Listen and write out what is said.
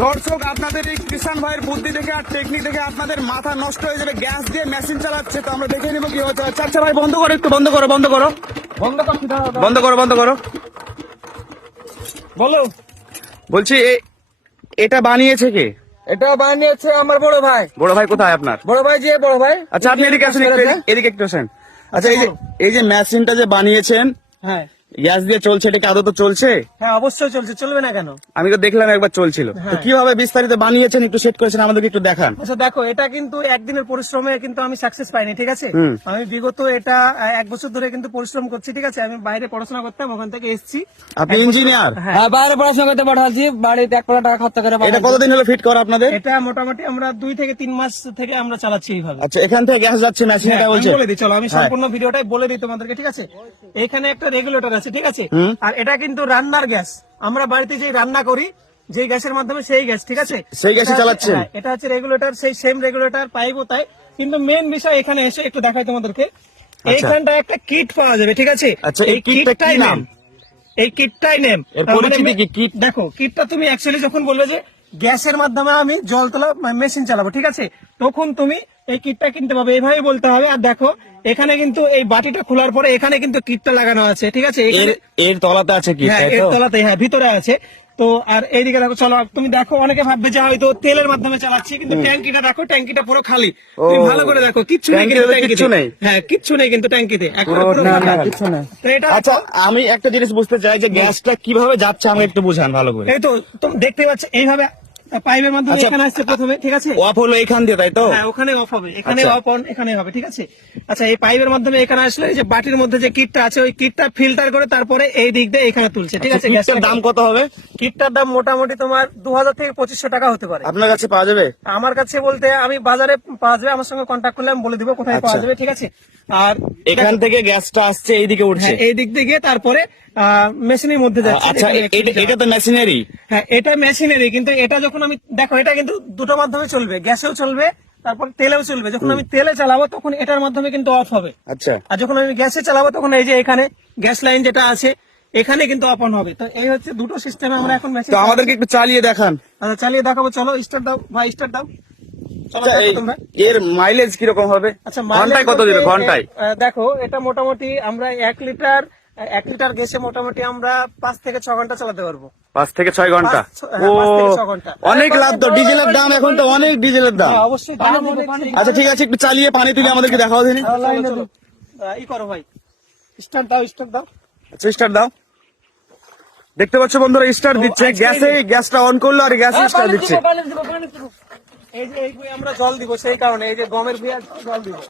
দর্শক, আপনাদের এই কিষান ভাইয়ের বুদ্ধি দেখে আর টেকনিক দেখে আপনাদের মাথা নষ্ট হয়ে যাবে। গ্যাস দিয়ে মেশিন চালাচ্ছে, তো আমরা দেখে নিবো কি হচ্ছে। আচ্ছা ভাই, বন্ধ করো, একটু বন্ধ করো, বন্ধ করো, বন্ধ করো, বন্ধ করো। বলো। বলছি এটা বানিয়েছে কে? এটা বানিয়েছে আমার বড় ভাই। বড় ভাই কোথায় আপনার? বড় ভাই যে বড় ভাই। আচ্ছা, আপনি এদিকে আসেন, এদিকে একটু আসেন। আচ্ছা, এই যে মেশিনটা যে বানিয়েছেন, হ্যাঁ গ্যাস দিয়ে চলছে, এটা কি আদৌ তো চলছে? হ্যাঁ অবশ্যই চলছে, চলবে না কেন? আমি তো দেখলাম একবার চলছিল। তো কিভাবে বিস্তারিত বানিয়েছেন, একটু সেট করেছেন, আমাদেরকে একটু দেখান। আচ্ছা দেখো, এটা কিন্তু একদিনের পরিশ্রমে কিন্তু আমি সাকসেস পাইনি, ঠিক আছে। আমি বিগত এটা 1 বছর ধরে কিন্তু পরিশ্রম করছি, ঠিক আছে। আমি বাইরে পড়াশোনা করতাম, ওখান থেকে এসেছি। আপনি ইঞ্জিনিয়ার? হ্যাঁ, বাইরে পড়াশোনা করতে পাঠাচ্ছি, বাড়িতে 1 কোটি টাকা খরচা করে। এটা কতদিন হলো ফিট করা আপনাদের? এটা মোটামুটি আমরা 2 থেকে 3 মাস থেকে আমরা চালাচ্ছি এইভাবে। আচ্ছা, এখান থেকে গ্যাস যাচ্ছে মেশিন, এটা আমি বলছে? বলে দিই, চলো আমি সম্পূর্ণ ভিডিওটাই বলে দিই তোমাদেরকে, ঠিক আছে। এখানে একটা রেগুলেটর আছে, ঠিক আছে। আর এটা কিন্তু রান্নার গ্যাস, আমরা বাড়িতে যে রান্না করি যে গ্যাসের মাধ্যমে, সেই গ্যাস, ঠিক আছে। সেই গ্যাসই চালাচ্ছেন? এটা হচ্ছে রেগুলেটর, সেই সেম রেগুলেটর পাইবো তাই। কিন্তু মেন বিষয় এখানে এসে একটু দেখাই তোমাদেরকে। এইখানটা একটা কিট পাওয়া যাবে, ঠিক আছে। আচ্ছা, এই কিটটাই নাম? এই কিটটাই নেম। এর পরিচিতি কি? কিট দেখো, কিটটা তুমি অ্যাকচুয়ালি যখন বলবে যে গ্যাসের মাধ্যমে আমি জল তোলা মেশিন চালাবো, ঠিক আছে, তখন তুমি এই কিটটা কিনতে পাবে, এইভাবে বলতে হবে। আর দেখো, এখানে কিন্তু এই বাটিটা খোলার পরে এখানে কিন্তু কিটটা লাগানো আছে, ঠিক আছে। এর তলাতে আছে কি? হ্যাঁ, এর তলাতে, হ্যাঁ, ভিতরে আছে। তো আর এইদিকে দেখো, চলো তুমি দেখো, অনেকে ভাববে যে হয়তো তেলের মাধ্যমে চালাচ্ছি, কিন্তু ট্যাঙ্কিটা দেখো, ট্যাঙ্কিটা পুরো খালি। তুমি ভালো করে দেখো, কিচ্ছু নেই কিন্তু ট্যাঙ্কিতে। হ্যাঁ, কিচ্ছু নেই কিন্তু ট্যাঙ্কিতে, কিচ্ছু নেই। তো এটা, আচ্ছা, আমি একটা জিনিস বুঝতে চাই যে গ্যাসটা কিভাবে যাচ্ছে, আমাকে একটু বুঝান ভালো করে। এই তো তুমি দেখতে পাচ্ছ, এইভাবে পাইপের মাধ্যমে এখানে আসছে প্রথমে, ঠিক আছে। অফ হলো এখান দিয়ে, তাই তো? হ্যাঁ, ওখানে অফ হবে, এখানে অফ অন এখানে হবে, ঠিক আছে। আচ্ছা, এই পাইপের মাধ্যমে এখানে আসলে এই যে বাটির মধ্যে যে কিটটা আছে, ওই কিটটা ফিল্টার করে তারপরে এই দিক দিয়ে এখানে তুলছে, ঠিক আছে। কিটটার দাম কত হবে? কিটটার দাম মোটামুটি তোমার 2000 থেকে 2500 টাকা হতে পারে। আপনার কাছে পাওয়া যাবে? আমার কাছে বলতে আমি বাজারে পাওয়া যাবে, আমার সঙ্গে কন্ট্যাক্ট করলে আমি বলে দিব কোথায় পাওয়া যাবে, ঠিক আছে। আর এখান থেকে গ্যাসটা আসছে, এইদিকে উঠছে, এই দিক দিয়ে গিয়ে তারপরে মেশিনের মধ্যে যাচ্ছে। আচ্ছা, এটা তো মেশিনারি? হ্যাঁ, এটা মেশিনারি, কিন্তু এটা যখন আমি দেখো, এটা কিন্তু দুটো মাধ্যমে চলবে, গ্যাসেও চলবে, তারপর তেলেও চলবে। যখন আমি তেলে চালাবো তখন এটার মাধ্যমে কিন্তু অফ হবে। আচ্ছা, আর যখন আমি গ্যাসে চালাবো তখন এই যে এখানে গ্যাস লাইন যেটা আছে, এখানে কিন্তু অফ অন হবে। তো এই হচ্ছে দুটো সিস্টেমে আমরা এখন মেশিন। তো আমাদেরকে একটু চালিয়ে দেখান। আচ্ছা, চালিয়ে দেখাবো, চলো স্টার্ট দাও ভাই, স্টার্ট দাও। চলো আচ্ছা, দেখো তোমরা। এর মাইলেজ কিরকম হবে? আচ্ছা, ঘন্টায় কত দিবে? ঘন্টায় দেখো, এটা মোটামুটি আমরা 1 লিটার গ্যাসে মোটামুটি আমরা 5 থেকে 6 ঘন্টা চালাতে পারবো। 5 থেকে 6 ঘন্টা? 5 থেকে 6 ঘন্টা। অনেক লাভ তো। ডিজেলের দাম এখন তো অনেক, ডিজেলের দাম। হ্যাঁ, অবশ্যই দাম অনেক। আচ্ছা, ঠিক আছে, একটু চালিয়ে পানি তুলে আমাদেরকে দেখাও দিন। চলো, ই করো ভাই, স্টার্ট দাও, স্টার্ট দাও। আচ্ছা, স্টার্ট দাও। দেখতে পাচ্ছ বন্ধুরা, স্টার্ট দিচ্ছে, গ্যাসটা অন করলো আর গ্যাস স্টার্ট দিচ্ছে। এই যে এই আমরা জল দিব, সেই কারণে এই যে গমের ভুঁইয়া জল দিব।